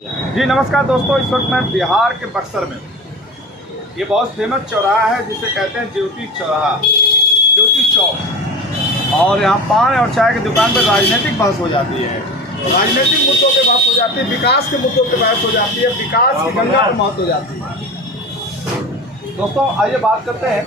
जी नमस्कार दोस्तों, इस वक्त मैं बिहार के बक्सर में ये बहुत फेमस चौराहा है जिसे कहते हैं ज्योति चौराहा, ज्योति चौक। और यहाँ पान और चाय की दुकान पर राजनीतिक बहस हो जाती है, राजनीतिक मुद्दों पे बहस हो जाती है, विकास के मुद्दों पे बहस हो जाती है, विकास की गंगा पर मौत हो जाती है। दोस्तों आइए बात करते हैं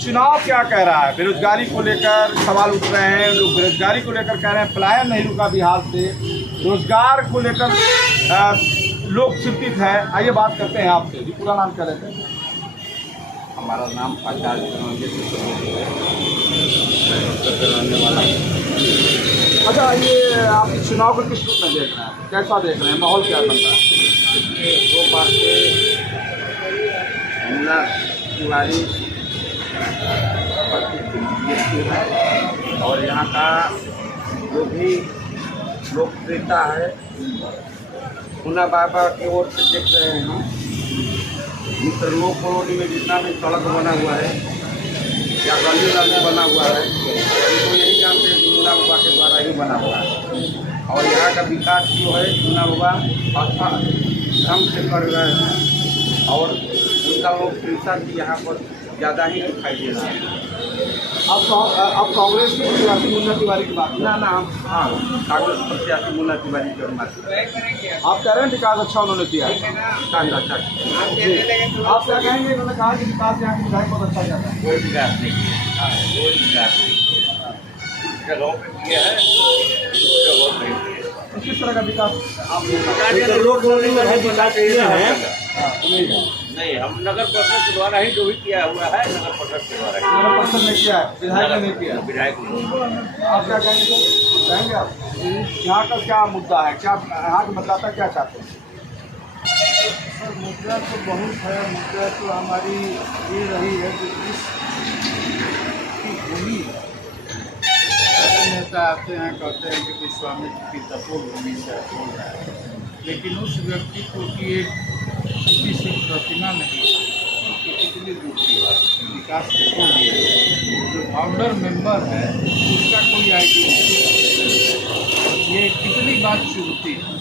चुनाव क्या कह रहा है। बेरोजगारी को लेकर सवाल उठ रहे हैं, लोग बेरोजगारी को लेकर कह रहे हैं पलायन नहीं रुका बिहार से, रोजगार को लेकर लोग चिंतित है। आइए बात करते हैं आपसे। जी पूरा नाम क्या लेते हैं? हमारा नाम आचार्य रहने वाला। अच्छा, ये आप चुनाव को किस रूप में देख रहे हैं, कैसा देख रहे हैं, माहौल क्या बन रहा है? दो बातें मुन्ना तिवारी और यहाँ का जो भी लोकप्रियता है मुन्ना बाबा की ओर से देख रहे हैं हम। इंटरलोक कॉलोनी में जितना भी सड़क बना हुआ है या गली नाली बना हुआ है तो यही जानते हैं कि मुन्ना बाबा के द्वारा ही बना हुआ है। और यहाँ का विकास जो है मुन्ना बाबा अच्छा ढंग से कर रहे हैं और उनका लोकप्रियता भी यहाँ पर ज़्यादा ही दिखाई दे रहा है। आप कांग्रेस के प्रत्याशी मुन्ना तिवारी की बात ना हाँ कांग्रेस प्रत्याशी मुन्ना तिवारी की बात आप कह रहे हैं विकास अच्छा उन्होंने किया है। अच्छा आप क्या कहेंगे? उन्होंने कहा कि विकास यहाँ के विधायक बहुत अच्छा जाता है। कोई विकास नहीं किया, कोई विकास नहीं गाँव में किया है, बहुत नहीं किया। किस तरह का विकास आप नहीं, हम नगर परिषद के द्वारा ही जो भी किया हुआ है नगर परिषद के द्वारा ही। नगर परिषद ने किया है, विधायक ने नहीं किया। विधायक आप क्या कहेंगे आप यहाँ का क्या मुद्दा है, क्या यहाँ के मतदाता क्या चाहते हैं? सर मुद्दा तो बहुत है। मुद्दा तो हमारी ये रही है कि इस भूमि नेता आते हैं कहते हैं कि विश्वामित्र की तपोभूमि से बोल रहा है, लेकिन उस व्यक्ति को कि एक छोटी सी प्रतिमा नहीं कि कितनी दूर की बात, विकास के छोड़ दिए। जो फाउंडर मेंबर है उसका कोई आइडिया नहीं। ये कितनी बात चुभती है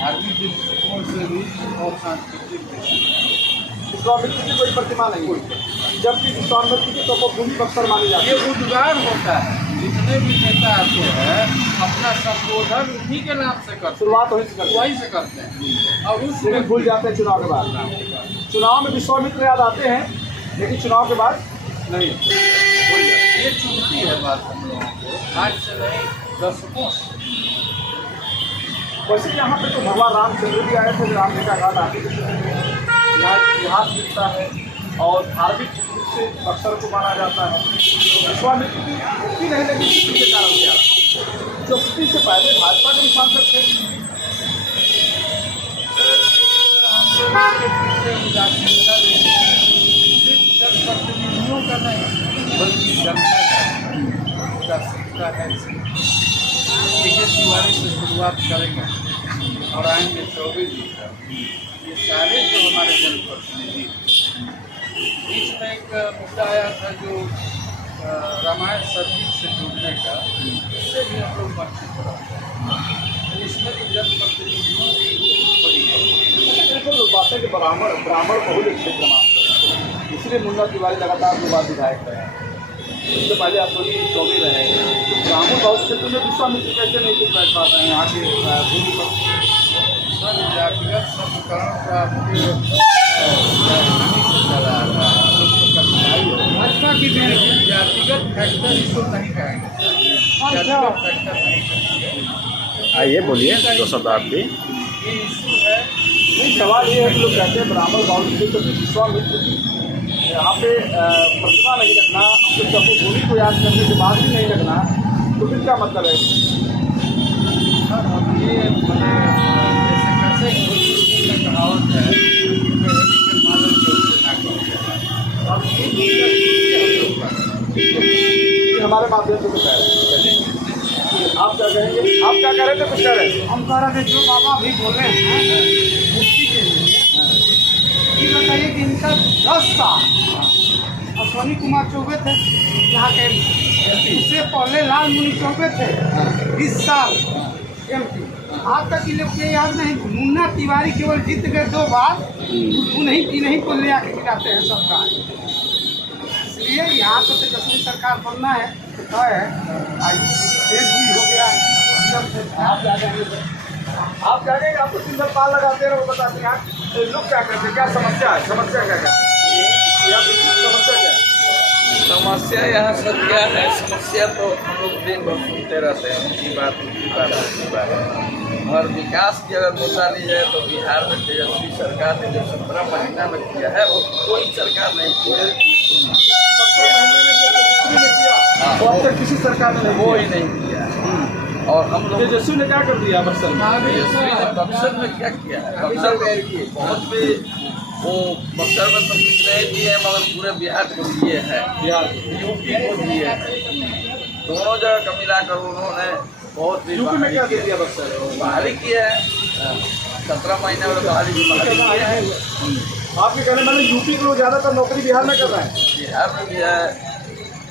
धार्मिक दृष्टिकोण से भी और सांस्कृतिक दृष्टिकोण। विश्वामित्र की कोई प्रतिमा नहीं हुई, जबकि विश्वामित्र की तपोभूमि बक्सर मानी जाती है। ये उद्गार होता है। जितने भी नेता आते हैं अपना संबोधन उन्हीं के नाम से करते शुरुआत वहीं से करते हैं और उस लेकिन भूल जाते हैं चुनाव के बाद। चुनाव में विश्वामित्र याद आते हैं लेकिन चुनाव के बाद नहीं। ये चुनती है बात हम लोगों को आज से नहीं दशकों से। वैसे यहाँ पे तो भगवान रामचंद्र भी आए थे, राम जी का घाट आके यहाँ इतिहास मिलता है और धार्मिक रूप से बक्सर को माना जाता है। तो विश्वामित्र की मुक्ति नहीं लगी किसी के कारण क्या, जो मुक्ति से पहले भाजपा के भी सांसद थे। जनप्रतिनिधियों का नहीं बल्कि जनता का सीखता है। देखिए तिवारी से शुरुआत करेंगे और आएंगे 24 जी का। ये सारे जो हमारे जनप्रतिनिधि बीच में एक मुद्दा आया था जो रामायण सर्किट से जुड़ने का, इससे भी हम लोग वंचित हो रहे हैं। इसमें भी जनप्रतिनिधियों की बड़ी है। बिल्कुल बातें कि ब्राह्मण बहुल क्षेत्र मानते, इसलिए मुन्ना तिवारी लगातार 2 बार विधायक रहे। इससे पहले अश्विनी चौबे रहे। ब्राह्मण बहुल क्षेत्र में विश्वामित्र कैसे नहीं कुछ बैठ पाते हैं यहाँ के भूमि पर? सर जातिगत समीकरण का आपके राजधानी से चला आ रहा है भाजपा की भी जातिगत फैक्टर इसको नहीं कहेंगे। जातिगत फैक्टर नहीं कहेंगे। आइए बोलिए दो शब्द आप भी। ये इशू है। नहीं, सवाल ये है कि लोग कहते हैं ब्राह्मण बहुल क्षेत्र में विश्वामित्र की यहाँ पे प्रतिमा नहीं रखना, अपने तपोभूमि को याद करने के बाद भी नहीं रखना, तो फिर क्या मतलब है? सर अब ये जैसे कैसे कहावत है अब ये हमारे माध्यम से कुछ है। आप क्या कहेंगे? आप क्या कह रहे थे? कुछ कह रहे थे? हम कह रहे थे जो बाबा अभी बोले हैं मुक्ति के लिए ये बताइए कि इनका 10 साल अश्विनी कुमार चौबे थे यहाँ के, इससे पहले लाल मुनि चौबे थे 20 साल MP। आज तक ये लोग के याद नहीं। मुन्ना तिवारी केवल जीत गए 2 बार, इन्हीं को ले आके गिराते हैं सरकार। इसलिए यहाँ तो तेजस्वी सरकार बनना है तो तय है। आज देश भी हो गया है। आप जाएंगे आपको सिंगल पाल लगाते हैं, वो बताते हैं लोग क्या करते हैं, क्या समस्या है, समस्या क्या कहते हैं, या समस्या क्या है? समस्या यहाँ सर क्या है? समस्या तो हम लोग दिन भर सुनते रहते हैं, उनकी बात। और विकास की अगर मुद्दा ली जाए तो बिहार में तेजस्वी सरकार ने जो 17 महीना में किया है वो कोई सरकार नहीं किया है। 17 महीने में जो तेजस्वी ने किया वो अब तक किसी सरकार ने वो ही नहीं किया। और हम लोग तेजस्वी ने क्या कर दिया बक्सर में? तेजस्वी ने बक्सर में क्या किया है? बक्सर में बहुत भी वो बक्सर में तो कुछ नहीं दिए मगर पूरे बिहार को दिए हैं, बिहार यूपी को दिए हैं। दोनों जगह का मिलाकर उन्होंने बहुत भी यूपी में क्या दे दिया बक्सर? बहाली किया है। 17 महीने में बहाली किया है। आपके कहने मतलब यूपी के लोग ज़्यादातर नौकरी बिहार में कर रहे हैं? बिहार में भी है।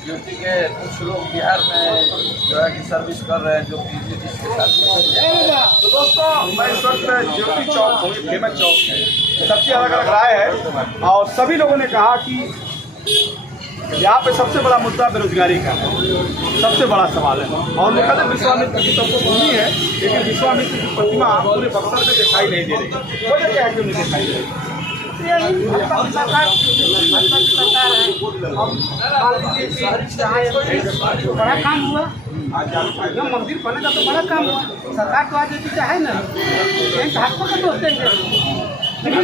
यूपी के कुछ लोग बिहार में जो है कि सर्विस कर रहे हैं, जो कि जिसके साथ। तो दोस्तों मैं इस वक्त ज्योति चौक हूँ, फेमस चौक है, सबकी अलग अलग राय है और सभी लोगों ने कहा कि यहाँ पे सबसे बड़ा मुद्दा बेरोजगारी का है, सबसे बड़ा सवाल है। और वो कहते विश्वामित्र की सबको भूमि है, लेकिन विश्वामित्र की प्रतिमा पूरे बक्सर में दिखाई नहीं दे रही। वजह क्या है क्यों नहीं दिखाई दे रही? बड़ा काम हुआ, जो मंदिर बनेगा तो बड़ा काम हुआ। सरकार तो आज भी है ना, भाजपा का दोस्त है। लेकिन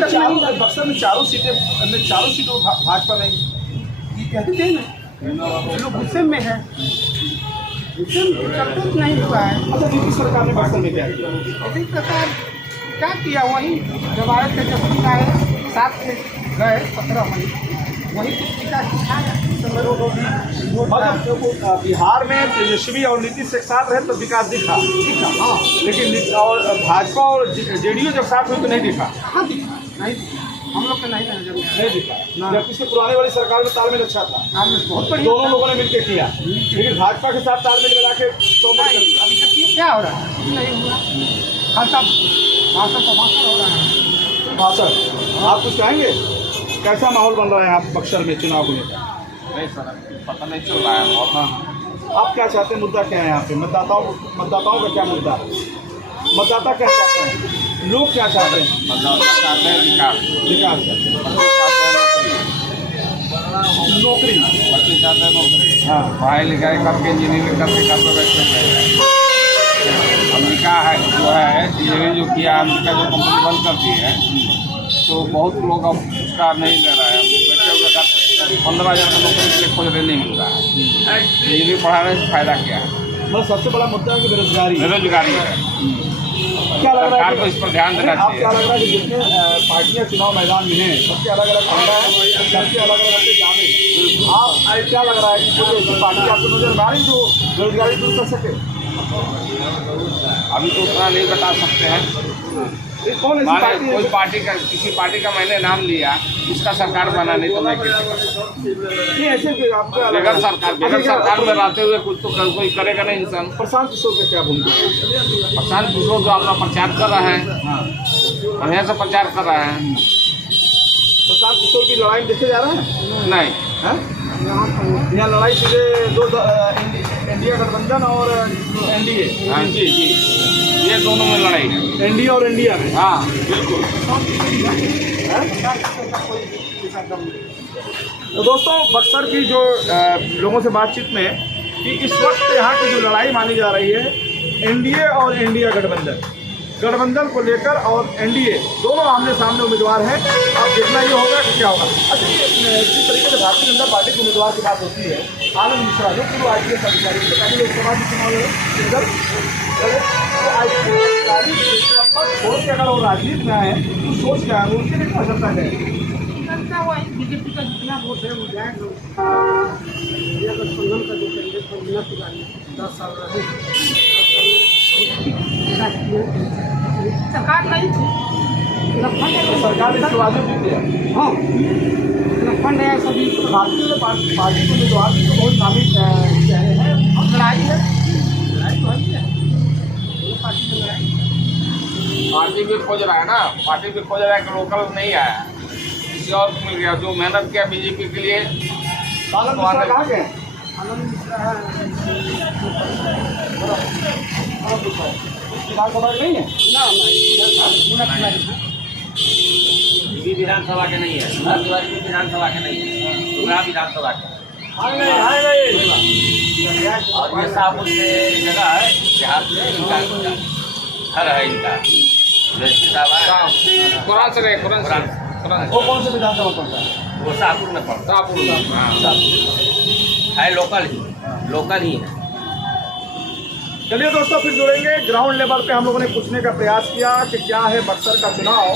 बक्सर में चारों सीटों भाजपा नहीं, ये कहते हैं ना लोग गुस्से में है, गुस्से में नहीं हुआ है। अच्छा यूपी सरकार ने बक्सर में क्या किया? इसी प्रकार क्या किया, वही जब आए तेजस्वी आए साथ में गए 17 महीने, वही कुछ विकास दिखाया। मतलब बिहार में तेजस्वी और नीतीश एक साथ रहे तो विकास दिखा। हाँ, लेकिन और भाजपा और जेडीयू जब साथ हुई तो नहीं दिखा। हाँ दिखा, नहीं दिखा, हम लोग के नहीं नजर में आया। नहीं दिखा। जब इसके पुराने वाली सरकार में तालमेल अच्छा था, बहुत बढ़िया। दोनों लोगों ने मिलकर किया, लेकिन भाजपा के साथ तालमेल मिला के चौबीस कर दिया। अभी तक ये क्या हो रहा है? नहीं हुआ, खासा भाषण तो भाषण हो रहा है। भाषण आप कुछ कहेंगे? कैसा माहौल बन रहा है यहाँ बक्सर में चुनाव को लेकर? नहीं सर, पता नहीं चल रहा है। और हाँ, आप क्या चाहते हैं? मुद्दा क्या है यहाँ पे? मतदाताओं का क्या मुद्दा है? मतदाता क्या चाहते हैं? लोग क्या चाहते हैं? मतदाता चाहते हैं विकास, नौकरी, बच्चे चाहते हैं नौकरी। हाँ, पढ़ाई लिखाई करके इंजीनियरिंग करके घर पर बैठे हुए हैं। अमेरिका है जो है इंजीनियरिंग जो किया, अमेरिका जो कंपनी बंद कर दी है तो बहुत लोग अब उसका नहीं ले रहा है। बैठे हुए घर पे 15,000 का नौकरी के लिए खोज रहे नहीं मिल रहा है। इंजीनियरिंग पढ़ाने से फायदा क्या है? मतलब सबसे बड़ा मुद्दा है कि बेरोजगारी है। बेरोजगारी है। क्या लग रहा सरकार है को इस पर ध्यान देना आप क्या चाहिए। लग रहा है कि जितने पार्टियां चुनाव मैदान में हैं सबके अलग अलग खंडा है, सबके अलग अलग से जाने आप क्या लग रहा है कि कोई ऐसी पार्टी आपको नजर में आ रही जो बेरोजगारी दूर कर सके? अभी तो उतना नहीं बता सकते हैं। कौन ऐसी माने पार्टी है? कोई पार्टी का, किसी पार्टी का मैंने नाम लिया, उसका सरकार बना नहीं तो मैं क्या नहीं ऐसे कि आपको अलग बगैर सरकार में रहते हुए कुछ तो कोई करेगा नहीं इंसान। प्रशांत किशोर का क्या भूमिका है? प्रशांत किशोर जो अपना प्रचार कर रहे हैं, बढ़िया से प्रचार कर रहे हैं। प्रशांत किशोर की लड़ाई में देखे जा रहे हैं? नहीं, हैं? यहाँ लड़ाई सीधे इंडिया गठबंधन और एनडीए, हाँ जी जी, ये दोनों में लड़ाई है। एनडीए और इंडिया में। हाँ बिल्कुल। तो दोस्तों बक्सर की जो लोगों से बातचीत में कि इस वक्त यहाँ की जो लड़ाई मानी जा रही है एनडीए और इंडिया गठबंधन को लेकर, और एनडीए दोनों आमने सामने उम्मीदवार हैं। अब देखना ये होगा कि क्या होगा। अच्छा जिस तरीके से भारतीय जनता पार्टी के उम्मीदवार की बात होती है, आनंद मिश्रा जो पूर्व IPS अधिकारी थे, पहले लोकसभा के चुनाव इधर तो IPS अधिकारी छोड़ के अगर वो राजनीति में आए तो सोच क्या है, उनके लिए क्या चलता है? वही बीजेपी का जितना वोट है वो जाएगा। ये गठबंधन का जो कैंडिडेट है बिना पुरानी 10 साल रहे, सरकार नहीं थी, सरकार ने शुरुआत भी किया। हाँ फंड है सभी भारतीय जनता पार्टी के उम्मीदवार भी तो बहुत नामी चेहरे हैं। और लड़ाई है, लड़ाई तो है, पार्टी में लड़ाई पार्टी भी खोज रहा है ना, पार्टी भी खोज रहा है कि लोकल नहीं आया, किसी और को मिल गया जो मेहनत किया बीजेपी के लिए। आनंद मिश्रा कहाँ गए? आनंद मिश्रा है विधानसभा के नहीं है? भी विधानसभा के नहीं है, विधानसभा के नहीं है, पूरा विधानसभा के। और ये शाहपुर के जगह है, बिहार में इनका घर है इनका। कुरान से गए, कुरान वो कौन से विधानसभा पड़ता है? वो शाहपुर में पड़ता है, लोकल ही है। चलिए दोस्तों, फिर जुड़ेंगे। ग्राउंड लेवल पे हम लोगों ने पूछने का प्रयास किया कि क्या है बक्सर का चुनाव,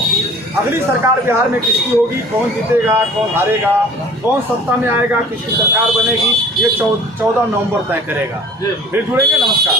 अगली सरकार बिहार में किसकी होगी, कौन जीतेगा, कौन हारेगा, कौन सत्ता में आएगा, किसकी सरकार बनेगी, ये 14 नवंबर तय करेगा। फिर जुड़ेंगे। नमस्कार।